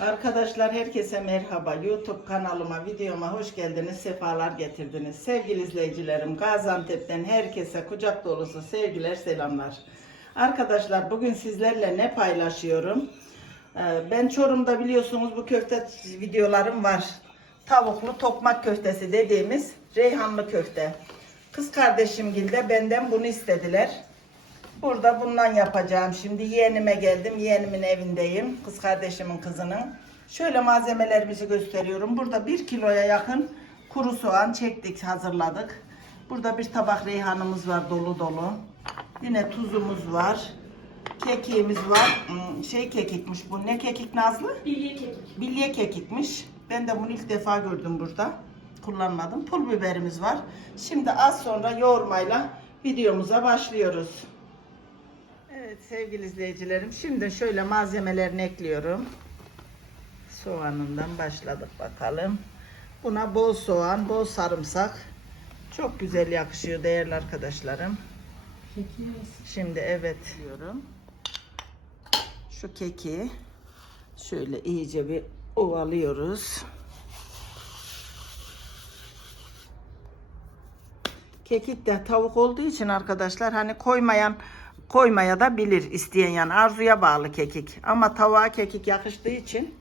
Arkadaşlar herkese merhaba. YouTube kanalıma, videoma hoş geldiniz, sefalar getirdiniz. Sevgili izleyicilerim, Gaziantep'ten herkese kucak dolusu sevgiler, selamlar. Arkadaşlar bugün sizlerle ne paylaşıyorum? Ee, Ben Çorum'da biliyorsunuz bu köfte videolarım var. Tavuklu tokmak köftesi dediğimiz reyhanlı köfte. Kız kardeşim de benden bunu istediler. Burada bundan yapacağım. Şimdi yeğenime geldim. Yeğenimin evindeyim. Kız kardeşimin kızının. Şöyle malzemelerimizi gösteriyorum. Burada bir kiloya yakın kuru soğan çektik, hazırladık. Burada bir tabak reyhanımız var dolu dolu. Yine tuzumuz var. Kekiğimiz var. Hmm, Şey kekikmiş bu. Ne kekik Nazlı? Bilye kekik. Bilye kekikmiş. Ben de bunu ilk defa gördüm burada. Kullanmadım. Pul biberimiz var. Şimdi az sonra yoğurmayla videomuza başlıyoruz. Evet sevgili izleyicilerim. Şimdi şöyle malzemelerini ekliyorum. Soğanından başladık bakalım. Buna bol soğan, bol sarımsak. Çok güzel yakışıyor değerli arkadaşlarım. Şimdi evet diyorum. Şu keki şöyle iyice bir ovalıyoruz. Kekik de tavuk olduğu için arkadaşlar hani koymayan koymaya da bilir isteyen yani arzuya bağlı kekik. Ama tavuğa kekik yakıştığı için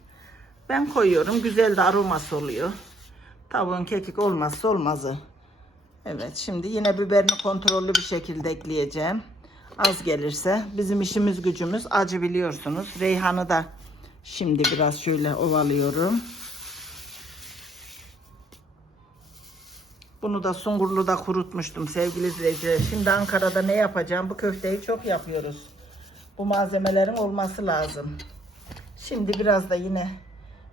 ben koyuyorum. Güzel de aroması oluyor. Tavuğun kekik olmazsa olmazı. Evet şimdi yine biberini kontrollü bir şekilde ekleyeceğim. Az gelirse bizim işimiz gücümüz acı biliyorsunuz. Reyhanı da şimdi biraz şöyle ovalıyorum. Bunu da Sungurlu'da kurutmuştum sevgili izleyiciler. Şimdi Ankara'da ne yapacağım? Bu köfteyi çok yapıyoruz. Bu malzemelerin olması lazım. Şimdi biraz da yine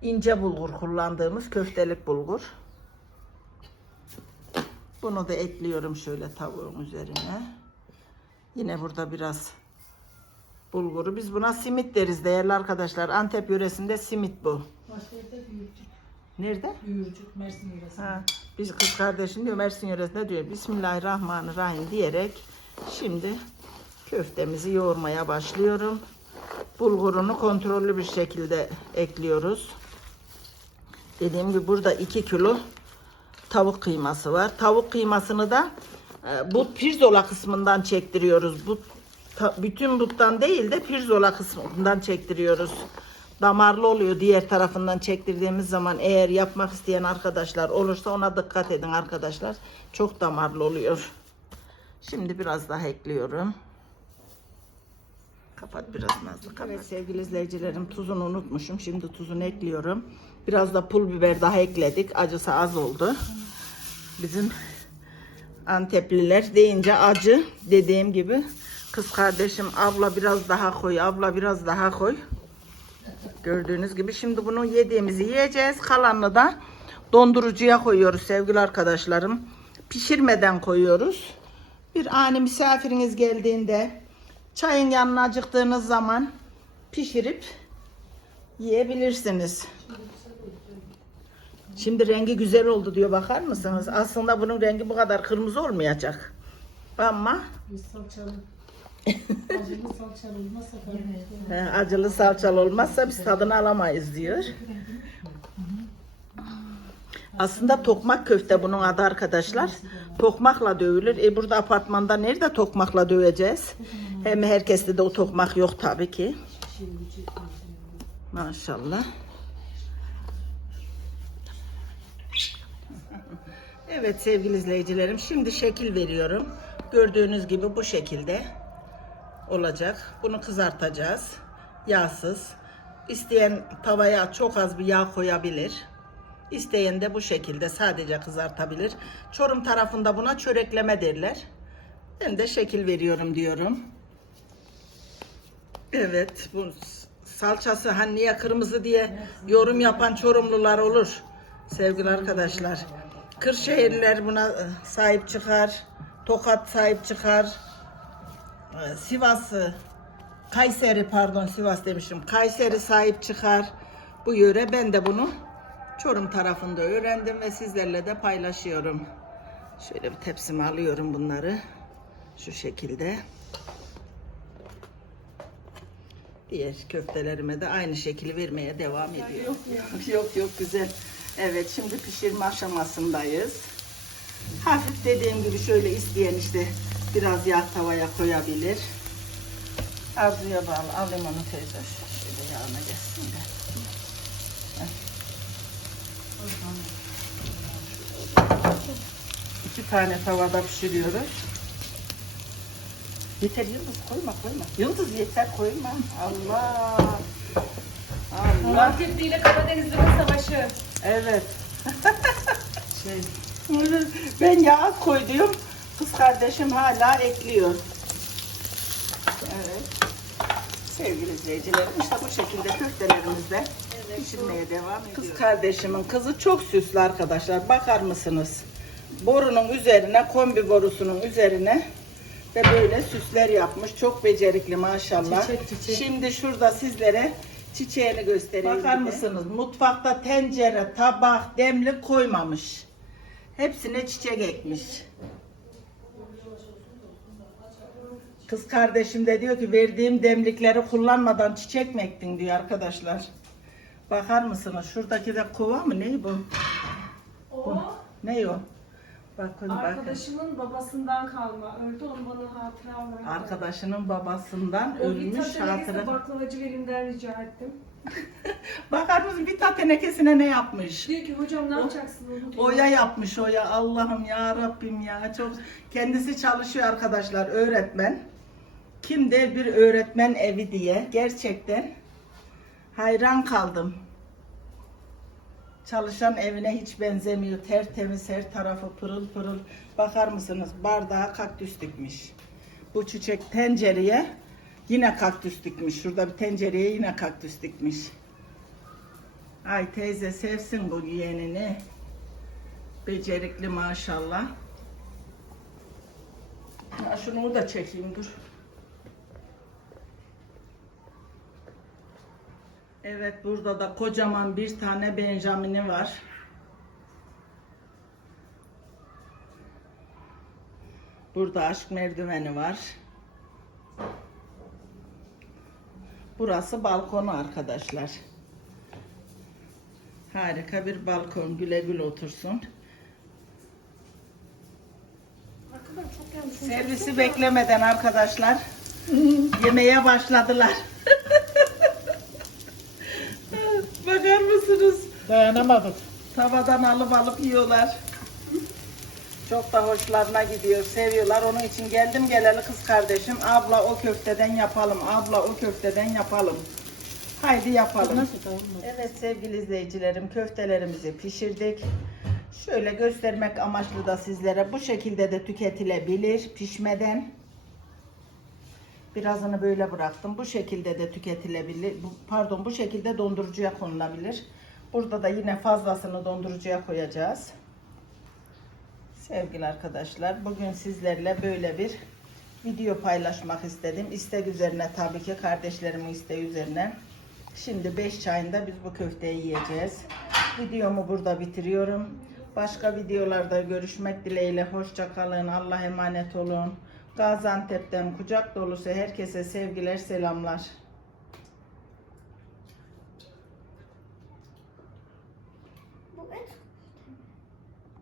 ince bulgur kullandığımız köftelik bulgur. Bunu da ekliyorum şöyle tavuğun üzerine. Yine burada biraz bulguru. Biz buna simit deriz değerli arkadaşlar. Antep yöresinde simit bu. Başka yerde büyürcük. Nerede? Büyürcük Mersin yöresi. Ha, biz kız kardeşim diyor Mersin yöresinde diyor Bismillahirrahmanirrahim diyerek şimdi köftemizi yoğurmaya başlıyorum. Bulgurunu kontrollü bir şekilde ekliyoruz. Dediğim gibi burada 2 kilo tavuk kıyması var. Tavuk kıymasını da e, bu pirzola kısmından çektiriyoruz. Bu ta- bütün buttan değil de pirzola kısmından çektiriyoruz. Damarlı oluyor diğer tarafından çektirdiğimiz zaman eğer yapmak isteyen arkadaşlar olursa ona dikkat edin arkadaşlar. Çok damarlı oluyor. Şimdi biraz daha ekliyorum. Kapat biraz Nazlı. Kapat. Evet sevgili izleyicilerim tuzunu unutmuşum. Şimdi tuzunu ekliyorum. Biraz da pul biber daha ekledik. Acısı az oldu. Bizim Antepliler deyince acı dediğim gibi kız kardeşim abla biraz daha koy abla biraz daha koy. Gördüğünüz gibi şimdi bunu yediğimizi yiyeceğiz. Kalanını da dondurucuya koyuyoruz sevgili arkadaşlarım. Pişirmeden koyuyoruz. Bir ani misafiriniz geldiğinde çayın yanına acıktığınız zaman pişirip yiyebilirsiniz. Şimdi rengi güzel oldu diyor bakar mısınız? Aslında bunun rengi bu kadar kırmızı olmayacak. Ama. Acılı salçalı olmazsa he, acılı salçalı olmazsa biz tadını alamayız diyor. Aslında tokmak köfte bunun adı arkadaşlar. Tokmakla dövülür. E burada apartmanda nerede tokmakla döveceğiz? Hem herkeste de o tokmak yok tabii ki. Maşallah. Evet sevgili izleyicilerim şimdi şekil veriyorum. Gördüğünüz gibi bu şekilde olacak. Bunu kızartacağız. Yağsız. İsteyen tavaya çok az bir yağ koyabilir. İsteyen de bu şekilde sadece kızartabilir. Çorum tarafında buna çörekleme derler. Ben de şekil veriyorum diyorum. Evet bu salçası hani niye kırmızı diye yorum yapan Çorumlular olur. Sevgili arkadaşlar. Kırşehirliler buna e, sahip çıkar. Tokat sahip çıkar. Ee, Sivas'ı Kayseri pardon Sivas demişim. Kayseri sahip çıkar. Bu yöre ben de bunu Çorum tarafında öğrendim ve sizlerle de paylaşıyorum. Şöyle bir tepsime alıyorum bunları. Şu şekilde. Diğer köftelerime de aynı şekli vermeye devam ediyor. Yok yok yok güzel. Evet şimdi pişirme aşamasındayız. Hafif dediğim gibi şöyle isteyen işte biraz yağ tavaya koyabilir. Arzuya bağlı. Alayım onu teyze. Şöyle yağına geçsin de. İki tane tavada pişiriyoruz. Yeter Yıldız koyma koyma. Yıldız yeter koyma. Allah. Allah. Antepli ile Karadenizli'nin savaşı. Evet. şey. Ben yağ az koydum. Kız kardeşim hala ekliyor. Evet. Sevgili izleyicilerim işte bu şekilde köftelerimizde pişirmeye devam ediyoruz. Kız kardeşimin kızı çok süslü arkadaşlar. Bakar mısınız? Borunun üzerine, kombi borusunun üzerine ve böyle süsler yapmış. Çok becerikli maşallah. Çiçek, çiçek. Şimdi şurada sizlere çiçeğini göstereyim. Bakar mısınız? Mutfakta tencere, tabak, demlik koymamış. Hepsine çiçek ekmiş. Kız kardeşim de diyor ki verdiğim demlikleri kullanmadan çiçek mi ektin diyor arkadaşlar. Bakar mısınız? Şuradaki de kova mı? Ne bu? O Ne o? Bakın bakın. arkadaşımın babasından kalma. Öldü onu bana hatıra verdi. Arkadaşının babasından O ölmüş hatıra. baklavacı elinden rica ettim. Bakar mısın bir tat tenekesine ne yapmış? Diyor ki hocam ne yapacaksın onu. Oya yapmış oya. Allah'ım ya Rabbim ya. Çok kendisi çalışıyor arkadaşlar öğretmen. Kim der bir öğretmen evi diye. Gerçekten hayran kaldım. Çalışan evine hiç benzemiyor. Tertemiz her tarafı pırıl pırıl. Bakar mısınız? Bardağa kaktüs dikmiş. Bu çiçek tencereye yine kaktüs dikmiş. Şurada bir tencereye yine kaktüs dikmiş. Ay teyze sevsin bu yeğenini. Becerikli maşallah. Ya şunu da çekeyim dur. Evet burada da kocaman bir tane Benjamin'i var. Burada aşk merdiveni var. Burası balkonu arkadaşlar. Harika bir balkon. Güle güle otursun. Servisi beklemeden arkadaşlar yemeğe başladılar. Bakar mısınız? Dayanamadık. Tavadan alıp alıp yiyorlar. Çok da hoşlarına gidiyor, seviyorlar. Onun için geldim geleli kız kardeşim. Abla o köfteden yapalım, abla o köfteden yapalım. Haydi yapalım. Nasıl? Evet sevgili izleyicilerim köftelerimizi pişirdik. Şöyle göstermek amaçlı da sizlere bu şekilde de tüketilebilir pişmeden. Birazını böyle bıraktım. Bu şekilde de tüketilebilir. Pardon bu şekilde dondurucuya konulabilir. Burada da yine fazlasını dondurucuya koyacağız. Sevgili arkadaşlar bugün sizlerle böyle bir video paylaşmak istedim. İstek üzerine tabii ki kardeşlerimin isteği üzerine. Şimdi 5 çayında biz bu köfteyi yiyeceğiz. Videomu burada bitiriyorum. Başka videolarda görüşmek dileğiyle. Hoşça kalın. Allah'a emanet olun. Gaziantep'ten kucak dolusu herkese sevgiler, selamlar.